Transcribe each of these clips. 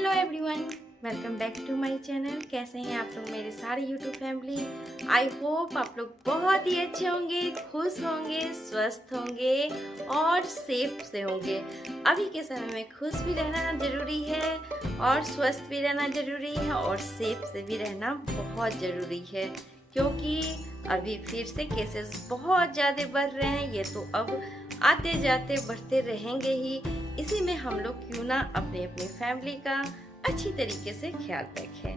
Hello everyone, welcome back to my channel. कैसे हैं आप लोग मेरे सारे यूट्यूब फैमिली। आई होप आप लोग बहुत ही अच्छे होंगे, खुश होंगे, स्वस्थ होंगे और सेफ से होंगे। अभी के समय में खुश भी रहना ज़रूरी है और स्वस्थ भी रहना ज़रूरी है और सेफ से भी रहना बहुत ज़रूरी है, क्योंकि अभी फिर से केसेस बहुत ज़्यादा बढ़ रहे हैं। ये तो अब आते जाते बढ़ते रहेंगे ही। इसी में हम लोग क्यों ना अपने फैमिली का अच्छी तरीके से ख्याल रखें।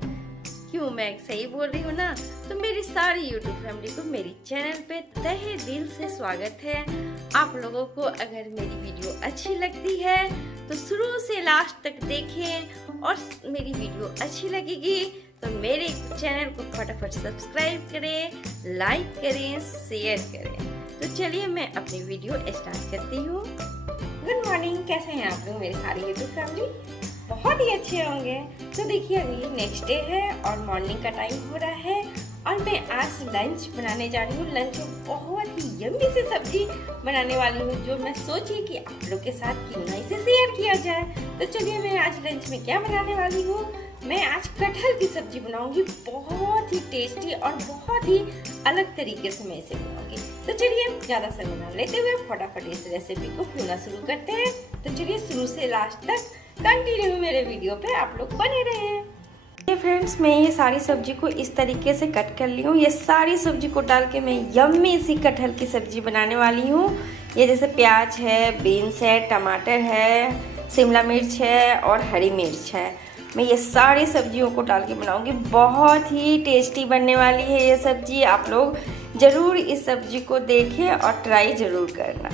क्यों मैं सही बोल रही हूँ ना? तो मेरी सारी यूट्यूब फैमिली को मेरी चैनल पे तहे दिल से स्वागत है। आप लोगों को अगर मेरी वीडियो अच्छी लगती है तो शुरू से लास्ट तक देखें, और मेरी वीडियो अच्छी लगेगी तो मेरे चैनल को फटाफट सब्सक्राइब करें, लाइक करें, शेयर करें। तो चलिए मैं अपनी वीडियो स्टार्ट करती हूँ। गुड मॉर्निंग, कैसे हैं आप लोग मेरे सारे यूट्यूब फैमिली? बहुत ही अच्छे होंगे। तो देखिए अभी नेक्स्ट डे है और मॉर्निंग का टाइम हो रहा है और मैं आज लंच बनाने जा रही हूँ। लंच में बहुत ही यम्मी से सब्जी बनाने वाली हूँ, जो मैं सोची कि आप लोग के साथ क्यों ना इसे शेयर किया जाए। तो चलिए मैं आज लंच में क्या बनाने वाली हूँ। मैं आज कटहल की सब्जी बनाऊंगी, बहुत ही टेस्टी और बहुत ही अलग तरीके से मैं इसे बनाऊंगी। तो चलिए ज़्यादा समय ना लेते हुए फटाफट इस रेसिपी को क्यों शुरू करते हैं। तो चलिए शुरू से लास्ट तक कंटिन्यू मेरे वीडियो पे आप लोग बने रहें। फ्रेंड्स, मैं ये सारी सब्जी को इस तरीके से कट कर ली हूँ। ये सारी सब्जी को डाल के मैं यम्मी सी कटहल की सब्जी बनाने वाली हूँ। ये जैसे प्याज है, बीन्स है, टमाटर है, शिमला मिर्च है और हरी मिर्च है। मैं ये सारी सब्जियों को डाल के बनाऊंगी। बहुत ही टेस्टी बनने वाली है ये सब्जी। आप लोग ज़रूर इस सब्जी को देखें और ट्राई ज़रूर करना।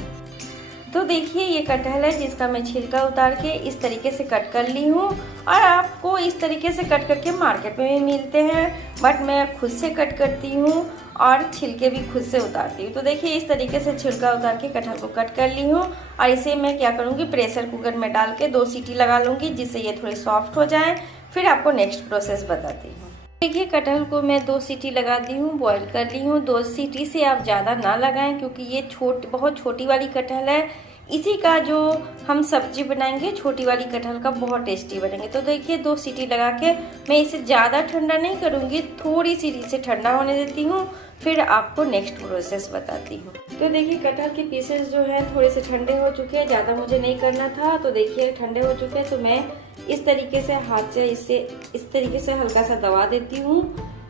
तो देखिए ये कटहल है जिसका मैं छिलका उतार के इस तरीके से कट कर ली हूँ, और आपको इस तरीके से कट करके मार्केट में भी मिलते हैं, बट मैं खुद से कट करती हूँ और छिलके भी खुद से उतारती हूँ। तो देखिए इस तरीके से छिलका उतार के कटहल को कट कर ली हूँ, और इसे मैं क्या करूँगी, प्रेशर कुकर में डाल के 2 सीटी लगा लूँगी, जिससे ये थोड़ी सॉफ्ट हो जाए। फिर आपको नेक्स्ट प्रोसेस बताती हूँ। देखिए कटहल को मैं 2 सीटी लगा दी हूँ, बॉईल कर ली हूँ। 2 सीटी से आप ज़्यादा ना लगाएं, क्योंकि ये बहुत छोटी वाली कटहल है। इसी का जो हम सब्जी बनाएंगे छोटी वाली कटहल का बहुत टेस्टी बनेंगे। तो देखिए 2 सीटी लगा के मैं इसे ज़्यादा ठंडा नहीं करूँगी, थोड़ी सी इसे ठंडा होने देती हूँ, फिर आपको नेक्स्ट प्रोसेस बताती हूँ। तो देखिए कटहल के पीसेस जो है थोड़े से ठंडे हो चुके हैं, ज़्यादा मुझे नहीं करना था। तो देखिए ठंडे हो चुके हैं, तो मैं इस तरीके से हाथ से इसे इस तरीके से हल्का सा दबा देती हूँ,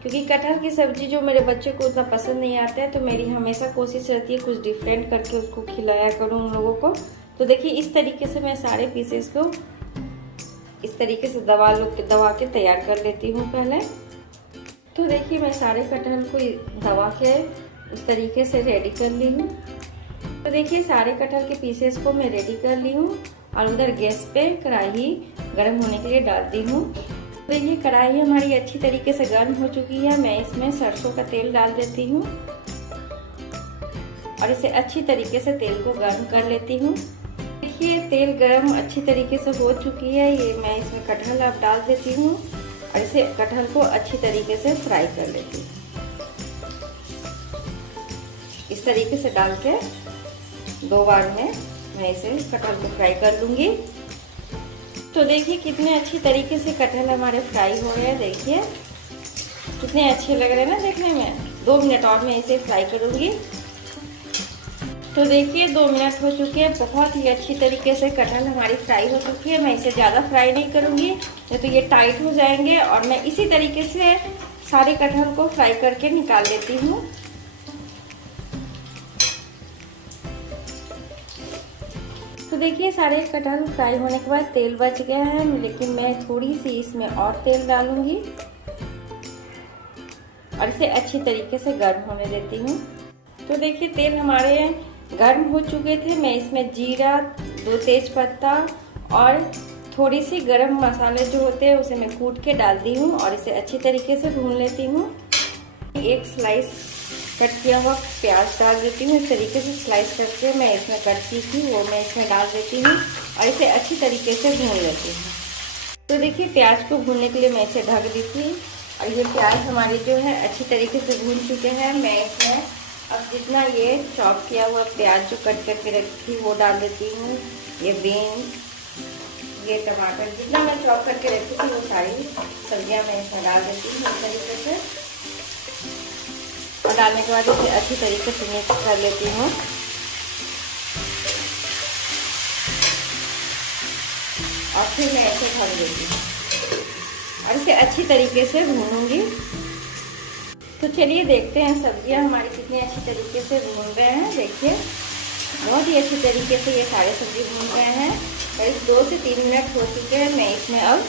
क्योंकि कटहल की सब्जी जो मेरे बच्चे को उतना पसंद नहीं आता है। तो मेरी हमेशा कोशिश रहती है कुछ डिफरेंट करके उसको खिलाया करूँ उन लोगों को। तो देखिए इस तरीके से मैं सारे पीसेस को इस तरीके से दबा के तैयार कर लेती हूँ पहले। तो देखिए मैं सारे कटहल को दबा के उस तरीके से रेडी कर ली हूँ। तो देखिए सारे कटहल के पीसेस को मैं रेडी कर ली हूँ, और उधर गैस पे कढ़ाई गर्म होने के लिए डालती हूँ। तो ये कढ़ाई हमारी अच्छी तरीके से गर्म हो चुकी है। मैं इसमें सरसों का तेल डाल देती हूँ और इसे अच्छी तरीके से तेल को गर्म कर लेती हूँ। देखिए तेल गर्म अच्छी तरीके से हो चुकी है। ये मैं इसमें कटहल अब डाल देती हूँ और इसे कटहल को अच्छी तरीके से फ्राई कर लेती हूँ। इस तरीके से डाल के 2 बार में मैं इसे कटहल को फ्राई कर लूँगी। तो देखिए कितने अच्छी तरीके से कटहल हमारे फ्राई हो रहे हैं। देखिए कितने अच्छे लग रहे हैं ना देखने में। 2 मिनट और मैं इसे फ्राई करूँगी। तो देखिए 2 मिनट हो चुके हैं। बहुत ही अच्छी तरीके से कटहल हमारी फ्राई हो चुकी है। मैं इसे ज़्यादा फ्राई नहीं करूँगी, नहीं तो ये टाइट हो जाएंगे। और मैं इसी तरीके से सारे कटहल को फ्राई करके निकाल लेती हूँ। तो देखिए सारे कटहल फ्राई होने के बाद तेल बच गया है, लेकिन मैं थोड़ी सी इसमें और तेल डालूंगी और इसे अच्छी तरीके से गर्म होने देती हूँ। तो देखिए तेल हमारे गर्म हो चुके थे। मैं इसमें जीरा, 2 तेज पत्ता और थोड़ी सी गरम मसाले जो होते हैं उसे मैं कूट के डाल दी हूँ, और इसे अच्छी तरीके से भून लेती हूँ। 1 स्लाइस कट किया हुआ प्याज डाल देती हूँ। इस तरीके से स्लाइस करके मैं इसमें कट की थी वो मैं इसमें डाल देती हूँ और इसे अच्छी तरीके से भून लेती हूँ। तो देखिए प्याज को भूनने के लिए मैं इसे ढक दी थी, और ये प्याज हमारी जो है अच्छी तरीके से भून चुके हैं। मैं इसमें अब जितना ये चॉप किया हुआ प्याज जो कट करके रखी थी वो डाल देती हूँ। ये बीन्स, ये टमाटर जितना मैं चॉप करके रखी थी वो सारी सब्जियां मैं इसमें डाल देती हूँ इस तरीके से। और डालने के बाद इसे अच्छी तरीके से मिक्स कर लेती हूँ। और फिर मैं इसे ढक देती हूँ और इसे अच्छी तरीके से भूनूंगी। तो चलिए देखते हैं सब्जियां हमारी कितनी अच्छी तरीके से भून रहे हैं। देखिए बहुत ही अच्छी तरीके से ये सारे सब्जी भून रहे हैं। करीब 2 से 3 मिनट हो चुके हैं। मैं इसमें अब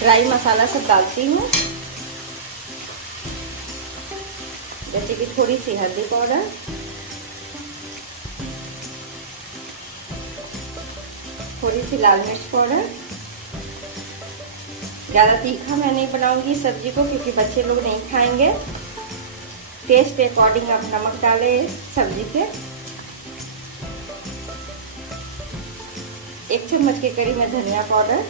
ड्राई मसाला सब डालती हूँ, जैसे कि थोड़ी सी हल्दी पाउडर, थोड़ी सी लाल मिर्च पाउडर। ज़्यादा तीखा मैं नहीं बनाऊंगी सब्जी को क्योंकि बच्चे लोग नहीं खाएंगे। टेस्ट के अकॉर्डिंग आप नमक डालें सब्जी पे। 1 चम्मच के करीब में धनिया पाउडर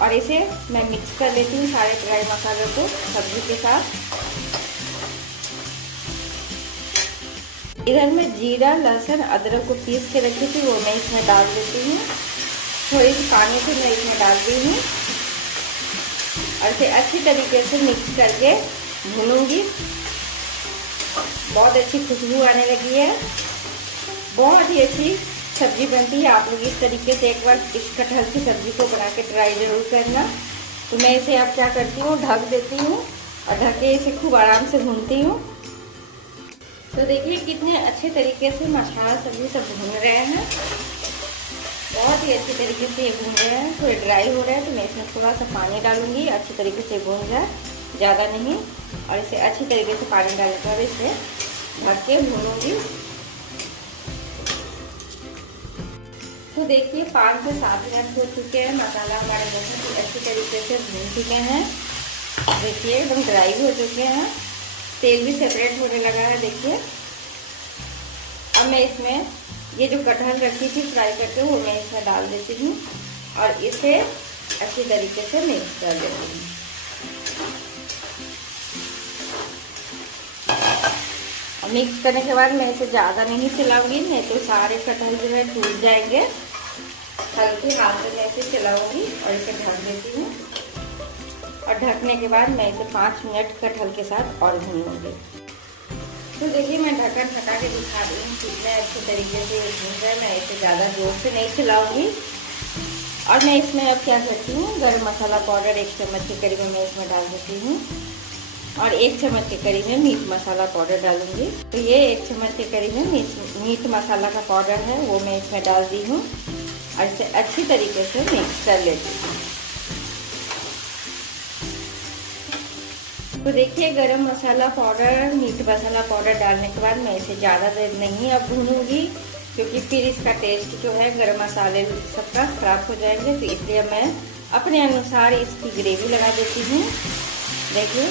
और इसे मैं मिक्स कर लेती हूँ सारे ड्राई मसालों को सब्जी के साथ। इधर मैं जीरा, लहसुन, अदरक को पीस के रखी थी वो मैं इसमें डाल देती हूँ। थोड़ी सी पानी से मैं इसमें डाल दी हूँ और इसे अच्छी तरीके से मिक्स करके भूनूंगी। बहुत अच्छी खुशबू आने लगी है, बहुत ही अच्छी सब्जी बनती है। आप लोग इस तरीके से एक बार इस कटहल की सब्जी को बना के ट्राई जरूर करना। तो मैं इसे अब क्या करती हूँ, ढक देती हूँ और ढक के इसे खूब आराम से भूनती हूँ। तो देखिए कितने अच्छे तरीके से मसाला सब्जी सब भून रहे हैं, बहुत ही अच्छे तरीके से ये भून रहे हैं। थोड़े ड्राई हो रहे हैं तो मैं इसमें थोड़ा सा पानी डालूंगी, अच्छी तरीके से भून जाए, ज़्यादा नहीं। और इसे अच्छी तरीके से पानी डालकर इसे ढक के भूनूंगी। तो देखिए 5 से 7 मिनट हो चुके हैं। मसाला हमारे बहुत ही अच्छी तरीके से भून चुके हैं। देखिए एकदम ड्राई हो चुके हैं, तेल भी सेपरेट होने लगा है। देखिए अब मैं इसमें ये जो कटहल रखी थी फ्राई करके वो मैं इसमें डाल देती हूँ और इसे अच्छी तरीके से मिक्स कर देती हूँ। और मिक्स करने के बाद मैं इसे ज़्यादा नहीं चलाऊंगी, नहीं तो सारे कटहल जो है टूट जाएंगे। हल्के हाथ से मैं इसे चलाऊंगी और इसे ढक देती हूँ। और ढकने के बाद मैं इसे 5 मिनट कटहल के साथ और भून लूँगी। तो देखिए मैं ढक्कन हटा के दिखा रही हूँ कितने अच्छे तरीके से ये भून रहा है। मैं इसे ज़्यादा जोर से नहीं चलाऊंगी। और मैं इसमें अब क्या करती हूँ, गरम मसाला पाउडर 1 चम्मच के करीब में मैं इसमें डाल देती हूँ और 1 चम्मच के करीब में मीट मसाला पाउडर डालूंगी। तो ये 1 चम्मच के करीब में मीट मसाला का पाउडर है वो मैं इसमें डाल दी हूँ और इसे अच्छी तरीके से मिक्स कर लेती हूँ। तो देखिए गरम मसाला पाउडर, मीट मसाला पाउडर डालने के बाद मैं इसे ज़्यादा देर नहीं अब भूनूंगी क्योंकि फिर इसका टेस्ट जो है गरम मसाले सबका खराब हो जाएंगे। तो इसलिए मैं अपने अनुसार इसकी ग्रेवी लगा देती हूँ। देखिए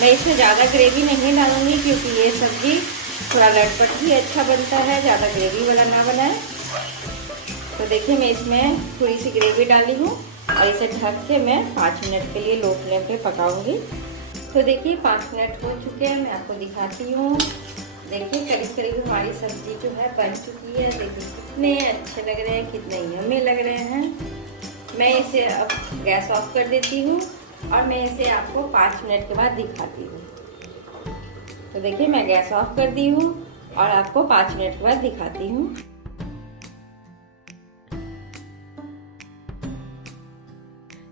मैं इसमें ज़्यादा ग्रेवी नहीं डालूंगी क्योंकि ये सब्ज़ी थोड़ा लटपट ही अच्छा बनता है, ज़्यादा ग्रेवी वाला ना बनाए। तो देखिए मैं इसमें थोड़ी सी ग्रेवी डाली हूँ और इसे ढक के मैं 5 मिनट के लिए लो फ्लेम पे पकाऊंगी। तो देखिए 5 मिनट हो चुके हैं, मैं आपको दिखाती हूँ। देखिए करीब करीब हमारी सब्जी जो है बन चुकी है। देखिए कितने अच्छे लग रहे हैं, कितने यम्मी लग रहे हैं। मैं इसे अब गैस ऑफ कर देती हूँ और मैं इसे आपको 5 मिनट के बाद दिखाती हूँ। तो देखिए मैं गैस ऑफ कर दी हूँ और आपको 5 मिनट के बाद दिखाती हूँ।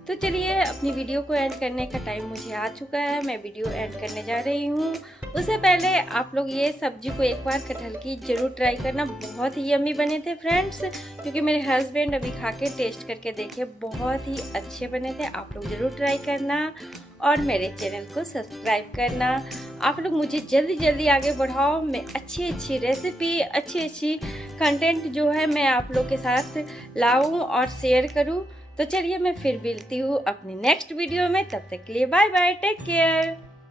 तो चलिए अपनी वीडियो को एंड करने का टाइम मुझे आ चुका है। मैं वीडियो एंड करने जा रही हूँ। उससे पहले आप लोग ये सब्जी को एक बार कटहल की ज़रूर ट्राई करना, बहुत ही यम्मी बने थे फ्रेंड्स। क्योंकि मेरे हस्बैंड अभी खा के टेस्ट करके देखे, बहुत ही अच्छे बने थे। आप लोग ज़रूर ट्राई करना और मेरे चैनल को सब्सक्राइब करना। आप लोग मुझे जल्दी जल्दी आगे बढ़ाओ, मैं अच्छी अच्छी रेसिपी, अच्छी कंटेंट जो है मैं आप लोग के साथ लाऊं और शेयर करूं। तो चलिए मैं फिर मिलती हूँ अपनी नेक्स्ट वीडियो में। तब तक के लिए बाय बाय, टेक केयर।